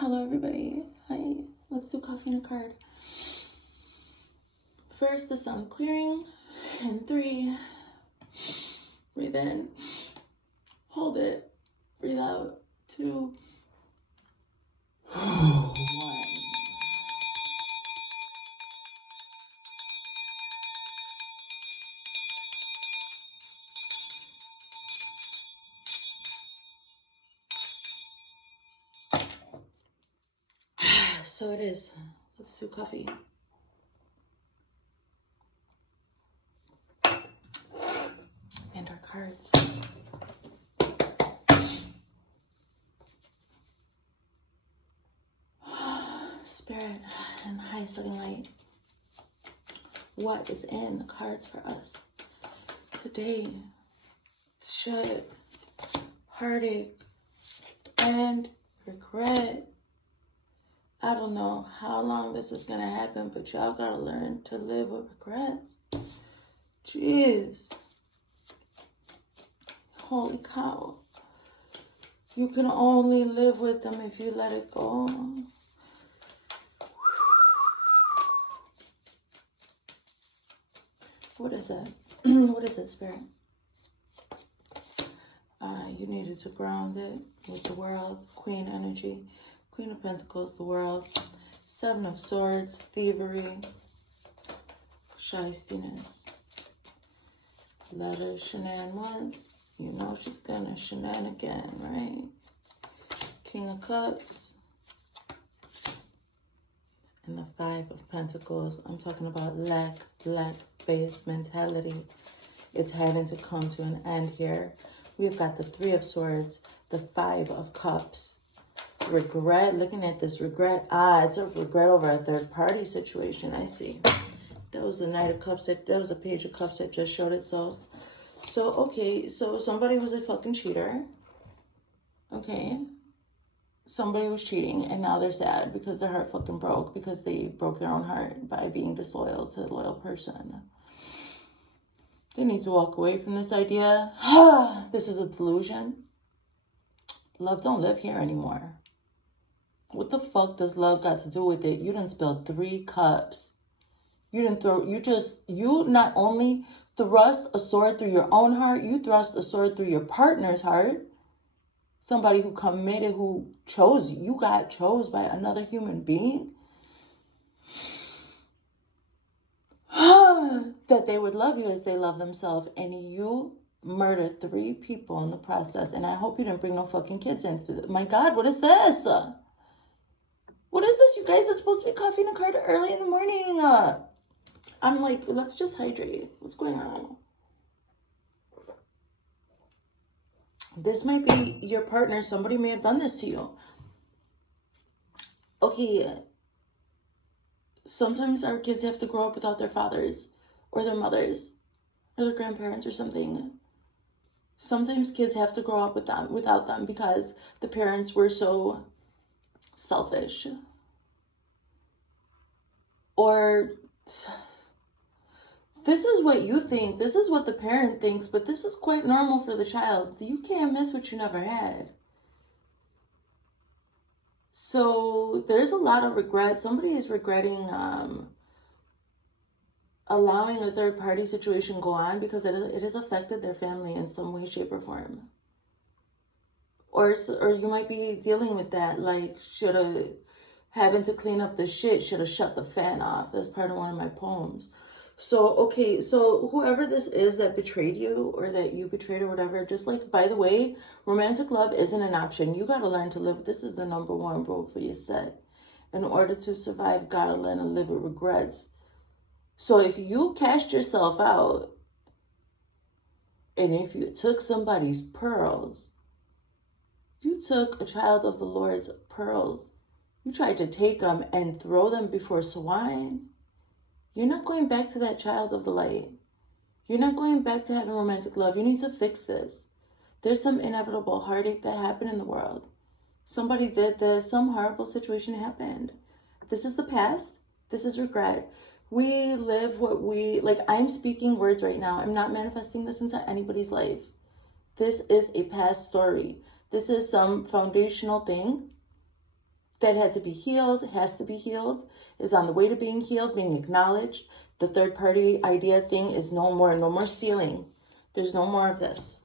Hello, everybody. Hi. Let's do coffee and a card. First, the sound clearing. And 3. Breathe in. Hold it. Breathe out. 2. 1. So it is. Let's do coffee. And our cards. Spirit and the highest living light. What is in the cards for us today? Shit, heartache, and regret. I don't know how long this is going to happen, but y'all got to learn to live with regrets. Jeez. Holy cow. You can only live with them if you let it go. What is it? What is it, Spirit? You needed to ground it with the world. Queen energy. Queen of Pentacles, the world. 7 of Swords, thievery, shystiness. Let her shenan once. You know she's gonna shenan again, right? King of Cups. And the 5 of Pentacles. I'm talking about lack, black-based mentality. It's having to come to an end here. We've got the 3 of Swords, the 5 of Cups. Regret, looking at this regret. It's a regret over a third party situation. I see. That was the Knight of Cups. That was a Page of Cups that just showed itself. So, okay. So, somebody was a fucking cheater. Okay. Somebody was cheating, and now they're sad because their heart fucking broke because they broke their own heart by being disloyal to a loyal person. They need to walk away from this idea. This is a delusion. Love don't live here anymore. What the fuck does love got to do with it? You done spilled 3 cups. You not only thrust a sword through your own heart, you thrust a sword through your partner's heart. Somebody who committed, who chose you. You got chose by another human being. That they would love you as they love themselves. And you murdered 3 people in the process. And I hope you didn't bring no fucking kids into it. My God, what is this? What is this, you guys? It's supposed to be coffee and a card early in the morning. I'm like, let's just hydrate. What's going on? This might be your partner. Somebody may have done this to you. Okay. Sometimes our kids have to grow up without their fathers or their mothers or their grandparents or something. Sometimes kids have to grow up without them because the parents were so selfish. Or this is what you think. This is what the parent thinks, but this is quite normal for the child. You can't miss what you never had. So there's a lot of regret. Somebody is regretting allowing a third party situation go on because it has affected their family in some way, shape, or form. Or you might be dealing with that, like having to clean up the shit, should have shut the fan off. That's part of one of my poems. So, okay, so whoever this is that betrayed you or that you betrayed or whatever, just like, by the way, romantic love isn't an option. You got to learn to live. This is the number 1 rule for your set. In order to survive, got to learn to live with regrets. So if you cast yourself out and if you took somebody's pearls, you took a child of the Lord's pearls, you tried to take them and throw them before swine, you're not going back to that child of the light. You're not going back to having romantic love. You need to fix this. There's some inevitable heartache that happened in the world. Somebody did this. Some horrible situation happened. This is the past. This is regret. We live what we, like, I'm speaking words right now. I'm not manifesting this into anybody's life. This is a past story. This is some foundational thing that had to be healed, has to be healed, is on the way to being healed, being acknowledged. The third party idea thing is no more stealing. There's no more of this.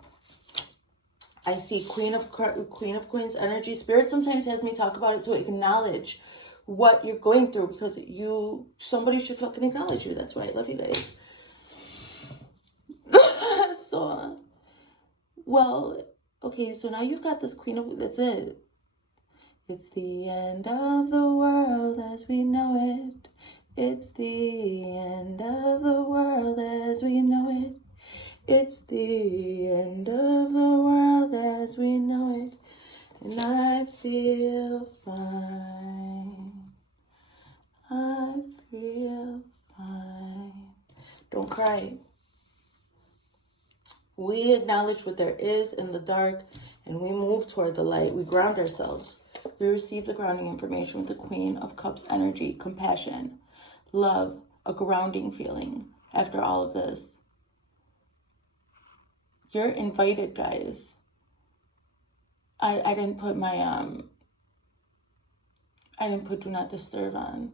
I see Queen of Coins energy. Spirit sometimes has me talk about it to acknowledge what you're going through, because somebody should fucking acknowledge you. That's why I love you guys. So, well, okay, so now you've got this that's it. It's the end of the world as we know it. It's the end of the world as we know it. It's the end of the world as we know it. And I feel fine. I feel fine. Don't cry. We acknowledge what there is in the dark, and we move toward the light. We ground ourselves. We receive the grounding information with the Queen of Cups energy, compassion, love, a grounding feeling after all of this. You're invited, guys. I didn't put my I didn't put do not disturb on,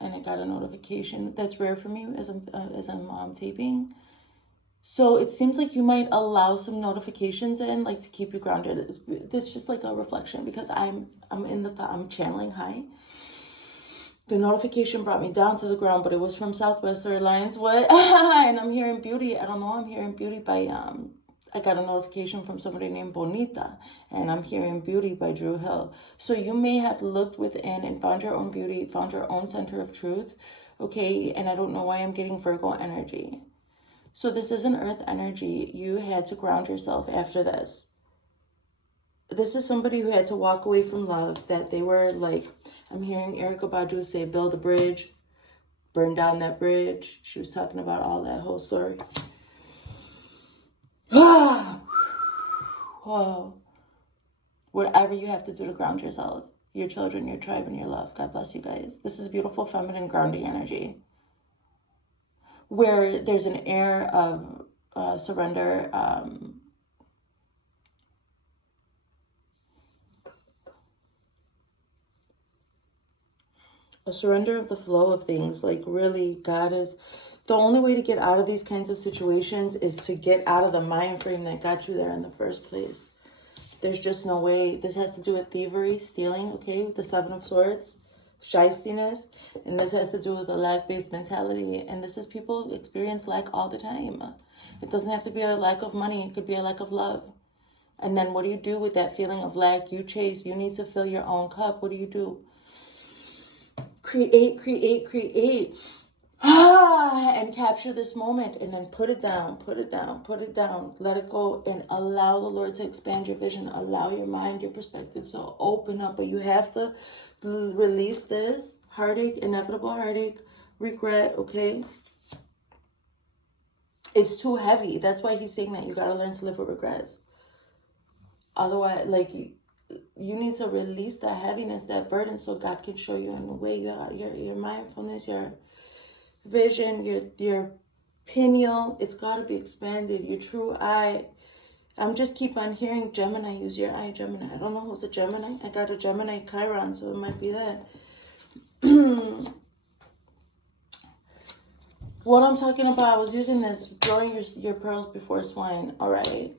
and I got a notification. That's rare for me as I'm taping. So it seems like you might allow some notifications in, like to keep you grounded. It's just like a reflection, because I'm channeling high. The notification brought me down to the ground, but it was from Southwest Airlines. What? And I'm hearing beauty. I don't know. I'm hearing beauty by I got a notification from somebody named Bonita, and I'm hearing beauty by Drew Hill. So you may have looked within and found your own beauty, found your own center of truth. Okay, and I don't know why I'm getting Virgo energy. So this isn't earth energy. You had to ground yourself after this. This is somebody who had to walk away from love, that they were like, I'm hearing Erykah Badu say, build a bridge, burn down that bridge. She was talking about all that whole story. Whoa. Whatever you have to do to ground yourself, your children, your tribe, and your love. God bless you guys. This is beautiful feminine grounding energy, where there's an air of surrender, a surrender of the flow of things. Like, really, God is the only way to get out of these kinds of situations is to get out of the mind frame that got you there in the first place. There's just no way. This has to do with thievery, stealing, okay, with the Seven of Swords, shystiness, and this has to do with a lack-based mentality. And this is, people experience lack all the time. It doesn't have to be a lack of money. It could be a lack of love. And then what do you do with that feeling of lack? You chase. You need to fill your own cup. What do you do? Create. And capture this moment, and then put it down, let it go, and allow the Lord to expand your vision. Allow your mind, your perspective to open up. But you have to release this heartache, inevitable heartache, regret, okay? It's too heavy. That's why he's saying that you got to learn to live with regrets. Otherwise, like, you need to release that heaviness, that burden, so God can show you in the way your mindfulness, your vision, your pineal, it's got to be expanded. Your true eye. I'm just keep on hearing Gemini. Use your eye, Gemini. I don't know who's a Gemini. I got a Gemini Chiron, so it might be that. What I'm talking about, I was using this, growing your pearls before swine. All right.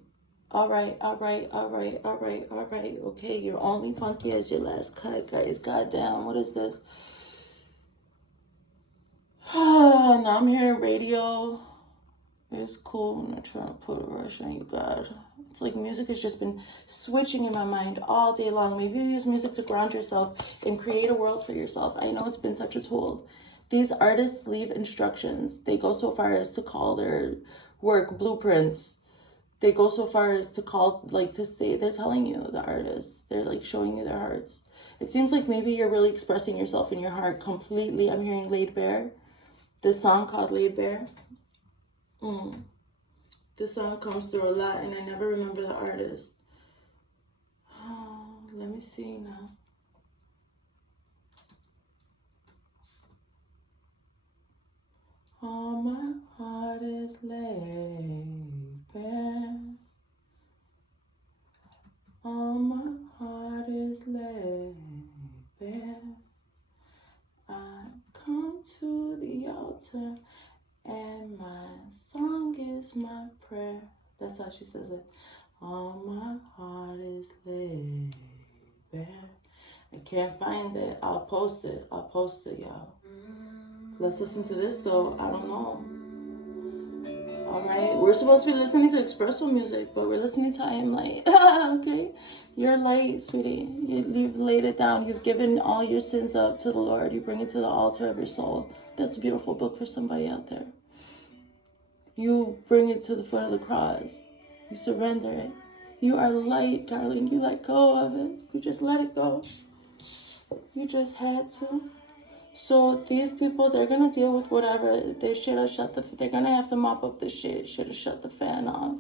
Okay, you're only funky as your last cut, guys. Goddamn, what is this? Now I'm hearing radio. It's cool. I'm not trying to put a rush on you, God. It's like music has just been switching in my mind all day long. Maybe you use music to ground yourself and create a world for yourself. I know it's been such a tool. These artists leave instructions. They go so far as to call their work blueprints. They go so far as to call, like, to say, they're telling you, the artists, they're like showing you their hearts. It seems like maybe you're really expressing yourself in your heart completely. I'm hearing Laid Bare. This song called Laid Bare. This song comes through a lot, and I never remember the artist. Oh, let me see now. Oh, my heart is laid bare. Oh, my heart is laid bare. I come to the altar, and my song is my prayer. That's how she says it. All my heart is laid bare. I can't find it. I'll post it. I'll post it, y'all. Let's listen to this, though. I don't know. All right. We're supposed to be listening to espresso music, but we're listening to I Am Light. Okay? You're light, sweetie. You've laid it down. You've given all your sins up to the Lord. You bring it to the altar of your soul. That's a beautiful book for somebody out there. You bring it to the foot of the cross. You surrender it. You are light, darling. You let go of it. You just let it go. You just had to. So these people, they're going to deal with whatever. They should have they're going to have to mop up the shit. Should have shut the fan off.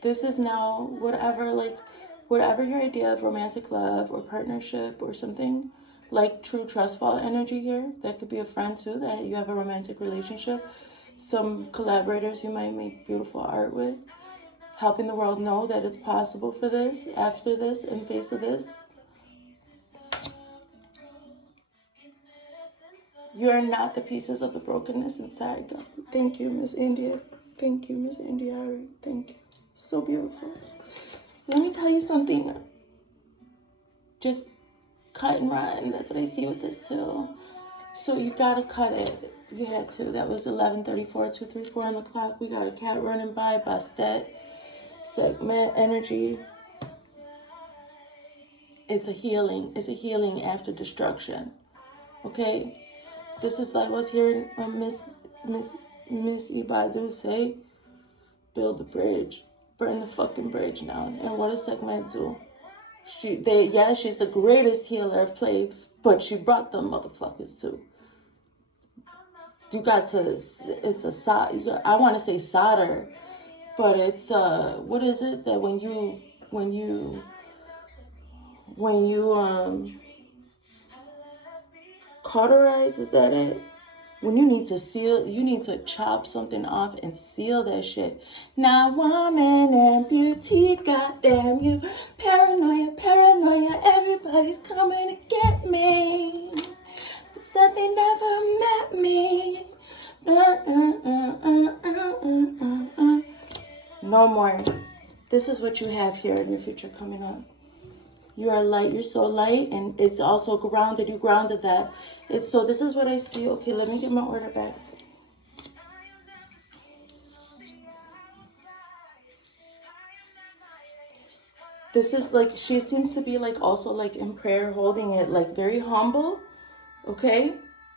This is now whatever your idea of romantic love or partnership or something, like true trustful energy here. That could be a friend too, that you have a romantic relationship. Some collaborators you might make beautiful art with. Helping the world know that it's possible for this, after this, in face of this. You are not the pieces of the brokenness inside, God. Thank you, Miss India. Thank you, Miss Indiari. Thank you. So beautiful. Let me tell you something. Just cut and run. That's what I see with this too. So you gotta cut it. You had to. That was 11:34, 2:34 on the clock. We got a cat running by, Bastet. Segment energy. It's a healing. It's a healing after destruction. Okay? This is like what's here Miss Ibadu say. Build the bridge. Burn the fucking bridge down. And what does Segment do? She's the greatest healer of plagues, but she brought them motherfuckers too. You got to, I want to say solder, but it's, what is it that when you cauterize, is that it? When you need to seal, you need to chop something off and seal that shit. Now woman and beauty, goddamn you. Paranoia, everybody's coming to get me. Said they never met me. No more. This is what you have here in your future coming up. You are light. You're so light, and it's also grounded. You grounded that. So this is what I see. Okay, let me get my order back. This is like, she seems to be like also like in prayer, holding it like very humble. Okay?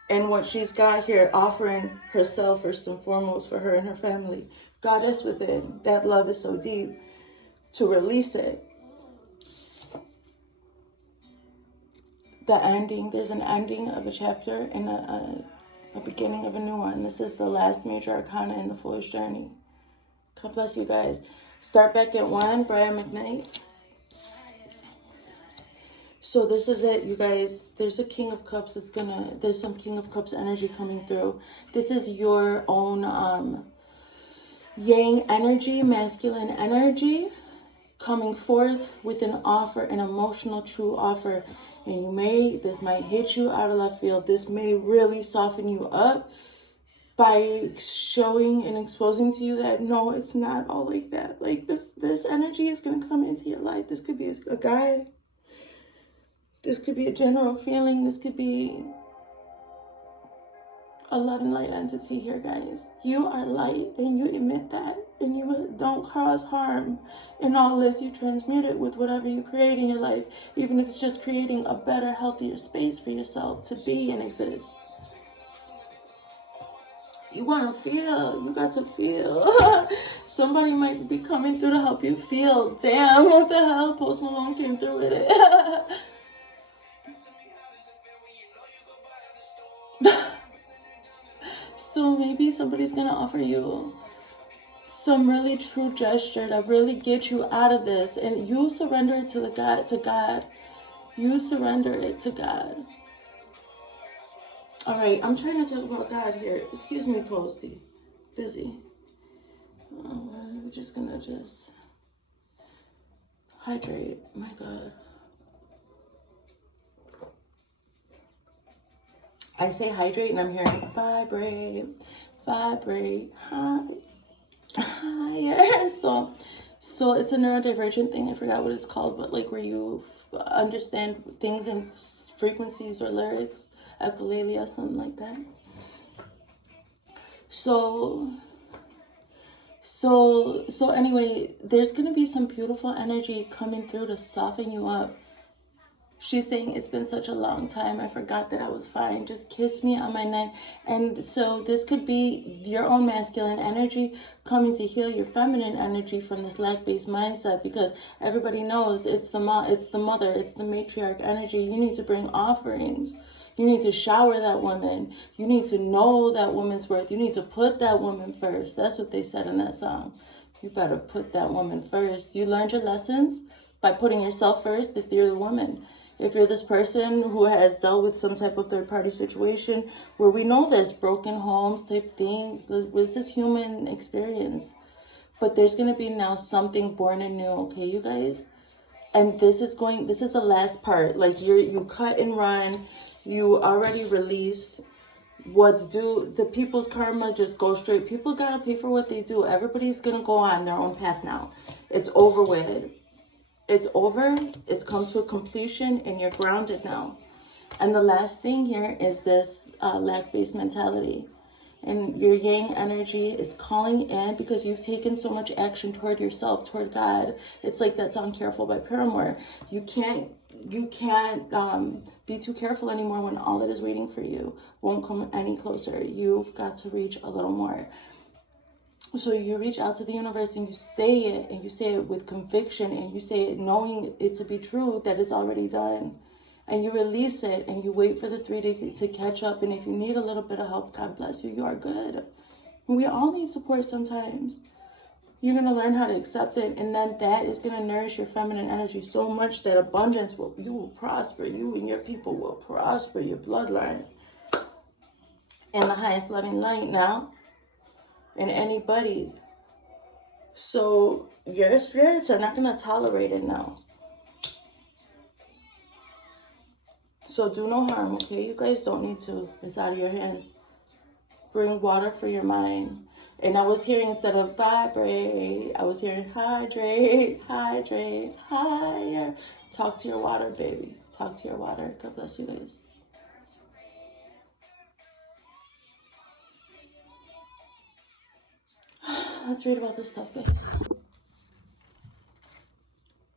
And what she's got here, offering herself first and foremost for her and her family. Goddess within. That love is so deep. To release it. The ending, there's an ending of a chapter and a beginning of a new one. This is the last major arcana in the Foolish Journey. God bless you guys. Start back at 1, Brian McKnight. So this is it, you guys. There's a King of Cups there's some King of Cups energy coming through. This is your own yang energy, masculine energy, coming forth with an offer, an emotional, true offer. And this might hit you out of left field. This may really soften you up by showing and exposing to you that, no, it's not all like that. Like this energy is going to come into your life. This could be a guy. This could be a general feeling. This could be a love and light entity here, guys. You are light, and you emit that, and you don't cause harm in all this. You transmute it with whatever you create in your life, even if it's just creating a better, healthier space for yourself to be and exist. You want to feel. You got to feel. Somebody might be coming through to help you feel. Damn, what the hell? Post Malone came through with it. So maybe somebody's going to offer you some really true gesture to really get you out of this. And you surrender it to God. You surrender it to God. All right, I'm trying to talk about God here. Excuse me, Posty. Busy. We're just going to hydrate. My God. I say hydrate and I'm hearing vibrate, vibrate, higher. So it's a neurodivergent thing. I forgot what it's called, but like where you understand things in frequencies or lyrics, echolalia, something like that. So anyway, there's gonna be some beautiful energy coming through to soften you up. She's saying, it's been such a long time. I forgot that I was fine. Just kiss me on my neck. And so this could be your own masculine energy coming to heal your feminine energy from this lack-based mindset, because everybody knows it's the mother, it's the matriarch energy. You need to bring offerings. You need to shower that woman. You need to know that woman's worth. You need to put that woman first. That's what they said in that song. You better put that woman first. You learned your lessons by putting yourself first if you're the woman. If you're this person who has dealt with some type of third-party situation where we know there's broken homes type thing, this is human experience. But there's going to be now something born anew, okay, you guys? And this is the last part. Like you cut and run. You already released what's due. The people's karma just goes straight. People got to pay for what they do. Everybody's going to go on their own path now. It's over with. It's over. It's come to a completion and you're grounded now. And the last thing here is this lack-based mentality. And your yang energy is calling in because you've taken so much action toward yourself, toward God. It's like that song Careful by Paramore. You can't be too careful anymore when all that is waiting for you won't come any closer. You've got to reach a little more. So you reach out to the universe and you say it, and you say it with conviction, and you say it knowing it to be true, that it's already done. And you release it and you wait for the 3 to catch up. And if you need a little bit of help, God bless you, you are good. We all need support sometimes. You're going to learn how to accept it, and then that is going to nourish your feminine energy so much that abundance you will prosper. You and your people will prosper, your bloodline. In the highest loving light now. In anybody. So your spirits are not going to tolerate it now. So do no harm, okay? You guys don't need to. It's out of your hands. Bring water for your mind. And I was hearing, instead of vibrate, I was hearing hydrate, hydrate, higher. Talk to your water, baby. Talk to your water. God bless you guys. Let's read about this stuff, guys.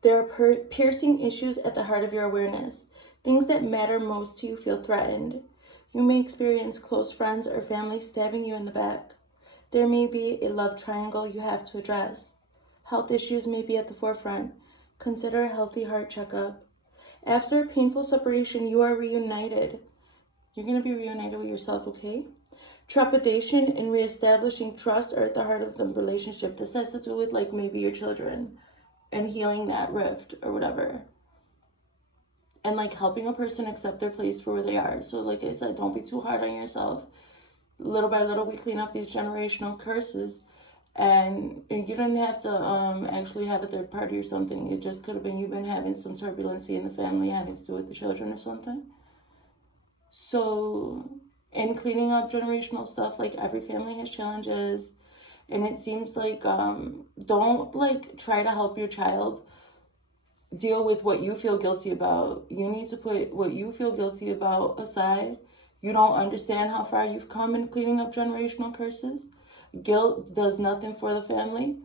There are piercing issues at the heart of your awareness. Things that matter most to you feel threatened. You may experience close friends or family stabbing you in the back. There may be a love triangle you have to address. Health issues may be at the forefront. Consider a healthy heart checkup. After a painful separation, you are reunited. You're going to be reunited with yourself, okay? Trepidation and reestablishing trust are at the heart of the relationship. This has to do with like maybe your children and healing that rift or whatever. And like helping a person accept their place for where they are. So like I said, don't be too hard on yourself. Little by little, we clean up these generational curses. And you don't have to actually have a third party or something. It just could have been you've been having some turbulency in the family having to do with the children or something. So in cleaning up generational stuff, like every family has challenges. And it seems like don't like try to help your child deal with what you feel guilty about. You need to put what you feel guilty about aside. You don't understand how far you've come in cleaning up generational curses. Guilt does nothing for the family.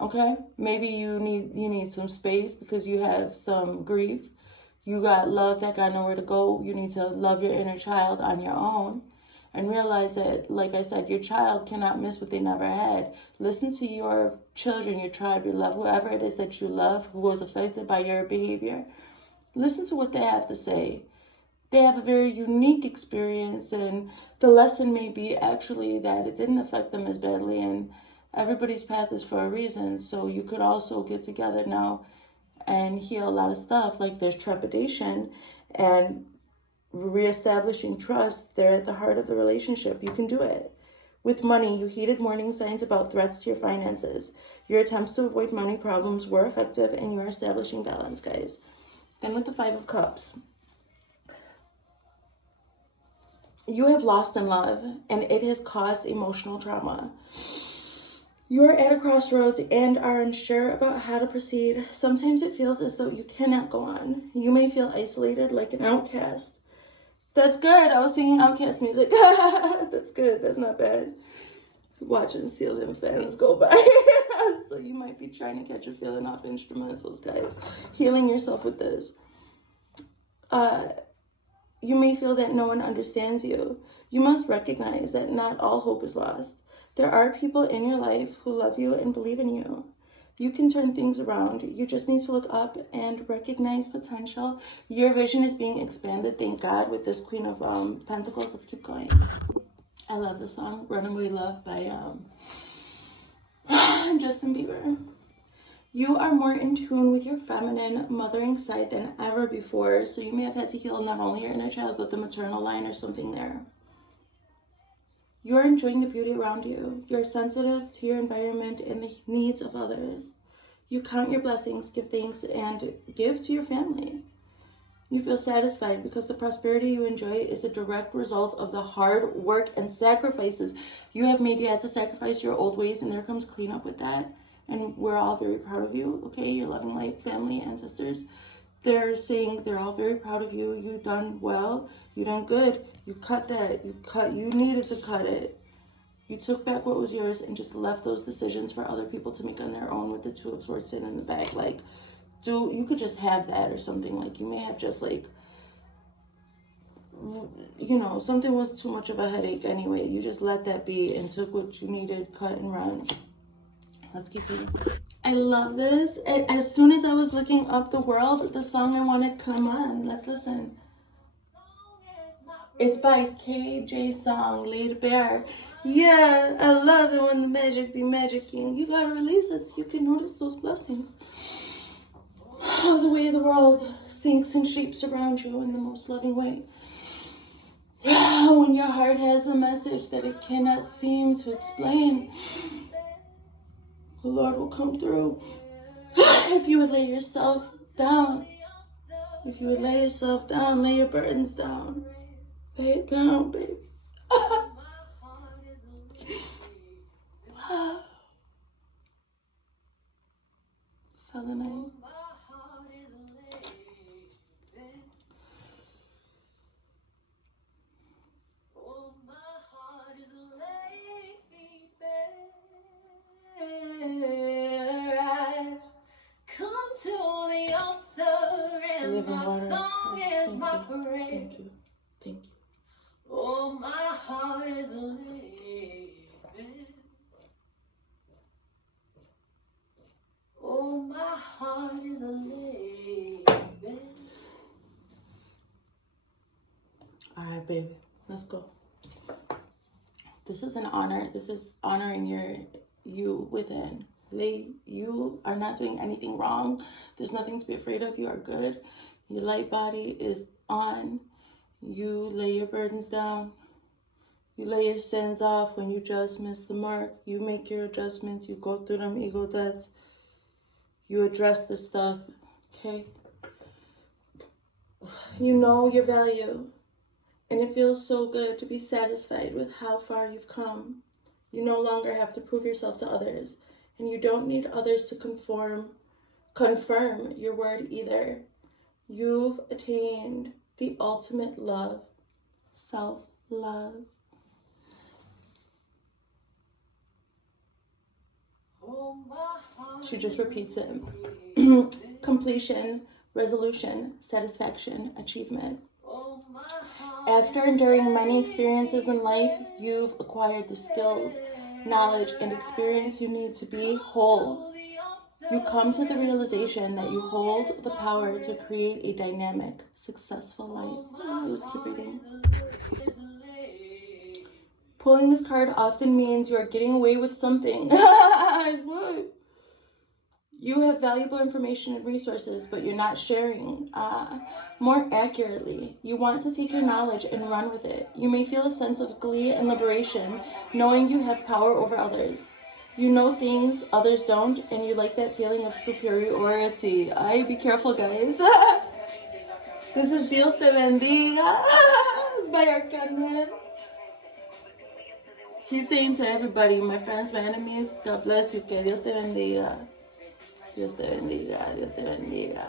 Okay? Maybe you need some space because you have some grief. You got love that got nowhere to go. You need to love your inner child on your own and realize that, like I said, your child cannot miss what they never had. Listen to your children, your tribe, your love, whoever it is that you love who was affected by your behavior. Listen to what they have to say. They have a very unique experience, and the lesson may be actually that it didn't affect them as badly, and everybody's path is for a reason. So you could also get together now and heal a lot of stuff. Like there's trepidation and reestablishing trust. They're at the heart of the relationship. You can do it. With money, you heeded warning signs about threats to your finances. Your attempts to avoid money problems were effective, and you are establishing balance, guys. Then with the 5 of Cups. You have lost in love, and it has caused emotional trauma. You are at a crossroads and are unsure about how to proceed. Sometimes it feels as though you cannot go on. You may feel isolated like an outcast. That's good. I was singing outcast music. That's good. That's not bad. Watching ceiling fans go by. So you might be trying to catch a feeling off instrumentals, guys. Healing yourself with this. You may feel that no one understands you. You must recognize that not all hope is lost. There are people in your life who love you and believe in you. You can turn things around. You just need to look up and recognize potential. Your vision is being expanded, thank God, with this Queen of Pentacles. Let's keep going. I love this song, Runaway Love by Justin Bieber. You are more in tune with your feminine, mothering side than ever before, so you may have had to heal not only your inner child, but the maternal line or something there. You're enjoying the beauty around you. You're sensitive to your environment and the needs of others. You count your blessings, give thanks, and give to your family. You feel satisfied because the prosperity you enjoy is a direct result of the hard work and sacrifices you have made. You had to sacrifice your old ways, and there comes cleanup with that. And we're all very proud of you, okay? Your loving light, family, ancestors. They're saying they're all very proud of you. You've done well. You done good. You cut that. You needed to cut it. You took back what was yours and just left those decisions for other people to make on their own with the Two of Swords sitting in the back. Like, you could just have that or something. Like, you may have just, like, you know, something was too much of a headache anyway. You just let that be and took what you needed, cut and run. Let's keep reading. I love this. As soon as I was looking up the world, the song I wanted, come on, let's listen. It's by KJ Song, Laid Bare. Yeah, I love it when the magic be magicking. You gotta release it so you can notice those blessings. Oh, the way the world sinks and shapes around you in the most loving way. When your heart has a message that it cannot seem to explain, the Lord will come through. If you would lay yourself down, if you would lay yourself down, lay your burdens down. Lay it down, baby. Selenite. Living water. Yes, thank you. Thank you. Oh, my heart is living. Oh, my heart is living. All right, baby. Let's go. This is an honor. This is honoring you within. You are not doing anything wrong. There's nothing to be afraid of. You are good. Your light body is on. You lay your burdens down. You lay your sins off when you just miss the mark. You make your adjustments. You go through them ego deaths. You address the stuff, okay? You know your value. And it feels so good to be satisfied with how far you've come. You no longer have to prove yourself to others. And you don't need others to confirm your word either. You've attained the ultimate love, self-love. She just repeats it. Completion, resolution, satisfaction, achievement. After enduring many experiences in life, you've acquired the skills, knowledge, and experience you need to be whole. You come to the realization that you hold the power to create a dynamic, successful life. Let's keep reading. Pulling this card often means you are getting away with something. What? You have valuable information and resources, but you're not sharing. More accurately, you want to take your knowledge and run with it. You may feel a sense of glee and liberation, knowing you have power over others. You know things others don't, and you like that feeling of superiority. Be careful, guys. This is Dios te bendiga. by Arcangel. He's saying to everybody, my friends, my enemies, God bless you, que Dios te bendiga. Dios te bendiga, Dios te bendiga.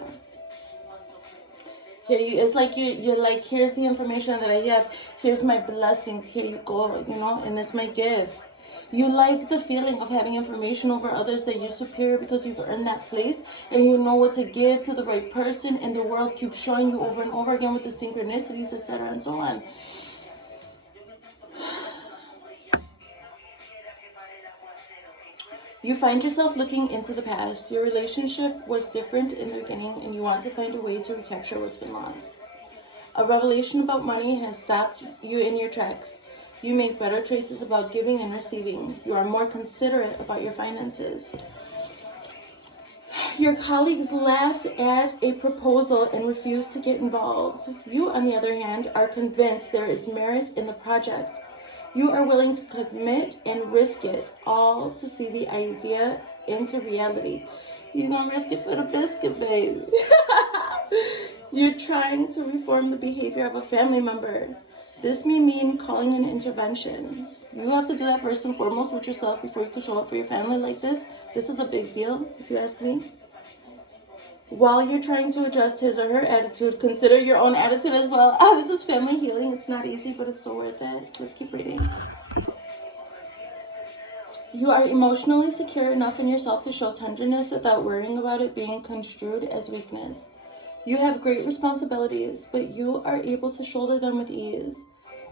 Here it's like you're like, here's the information that I have, here's my blessings, here you go, you know, and it's my gift. You like the feeling of having information over others that you're superior because you've earned that place and you know what to give to the right person, and the world keeps showing you over and over again with the synchronicities, etc. and so on. You find yourself looking into the past. Your relationship was different in the beginning and you want to find a way to recapture what's been lost. A revelation about money has stopped you in your tracks. You make better choices about giving and receiving. You are more considerate about your finances. Your colleagues laughed at a proposal and refused to get involved. You, on the other hand, are convinced there is merit in the project. You are willing to commit and risk it all to see the idea into reality. You're going to risk it for the biscuit, babe. You're trying to reform the behavior of a family member. This may mean calling an intervention. You have to do that first and foremost with yourself before you can show up for your family like this. This is a big deal, if you ask me. While you're trying to adjust his or her attitude, consider your own attitude as well. This is family healing. It's not easy, but it's so worth it. Let's keep reading. You are emotionally secure enough in yourself to show tenderness without worrying about it being construed as weakness. You have great responsibilities, but you are able to shoulder them with ease.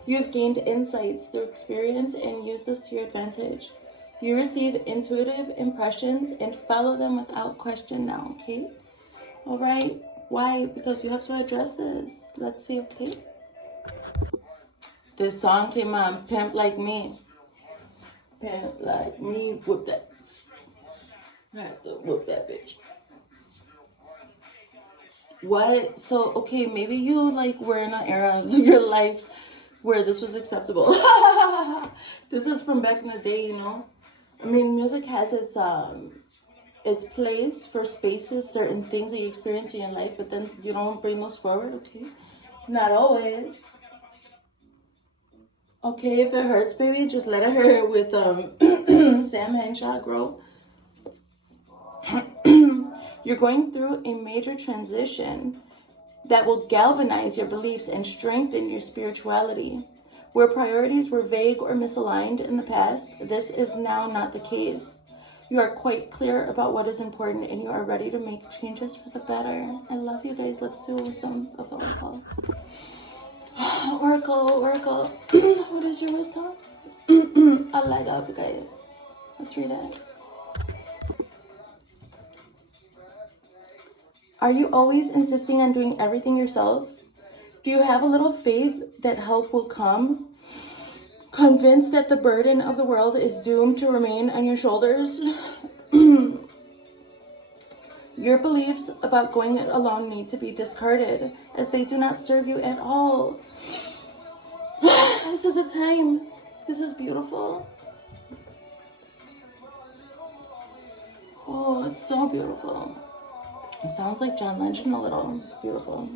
You have gained insights through experience and use this to your advantage. You receive intuitive impressions and follow them without question now, okay? All right. Why? Because you have to address this. Let's see, okay? This song came on, Pimp Like Me. Pimp Like Me. Whoop that. I have to whoop that bitch. What? So, okay, maybe you like were in an era of your life where this was acceptable. This is from back in the day, you know? I mean, music has its place for spaces, certain things that you experience in your life, but then you don't bring those forward, okay? Not always. Okay, if it hurts, baby, just let it hurt with Sam Henshaw, grow. You're going through a major transition that will galvanize your beliefs and strengthen your spirituality. Where priorities were vague or misaligned in the past, this is now not the case. You are quite clear about what is important and you are ready to make changes for the better. I love you guys. Let's do a wisdom of the oracle. Oracle. What is your wisdom? A leg up, you guys. Let's read it. Are you always insisting on doing everything yourself? Do you have a little faith that help will come? Convinced that the burden of the world is doomed to remain on your shoulders? Your beliefs about going it alone need to be discarded, as they do not serve you at all. This is a time. This is beautiful. Oh, it's so beautiful. It sounds like John Legend a little. It's beautiful.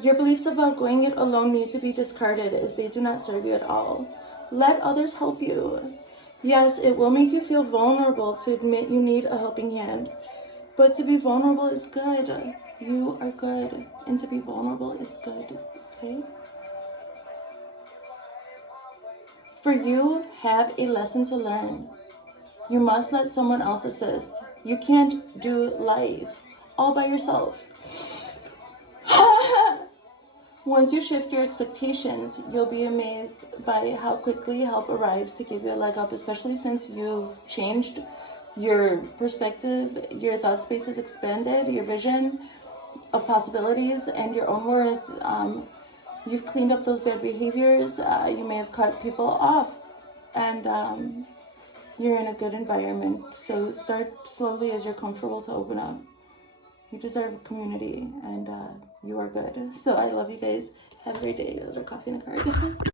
Your beliefs about going it alone need to be discarded, as they do not serve you at all. Let others help you. Yes, it will make you feel vulnerable to admit you need a helping hand. But to be vulnerable is good. You are good. And to be vulnerable is good. Okay? For you have a lesson to learn. You must let someone else assist. You can't do life all by yourself. Once you shift your expectations, you'll be amazed by how quickly help arrives to give you a leg up, especially since you've changed your perspective, your thought space has expanded, your vision of possibilities and your own worth. You've cleaned up those bad behaviors. You may have cut people off, and you're in a good environment. So start slowly as you're comfortable to open up. You deserve a community, and you are good. So I love you guys. Have a great day. Those are coffee and a card.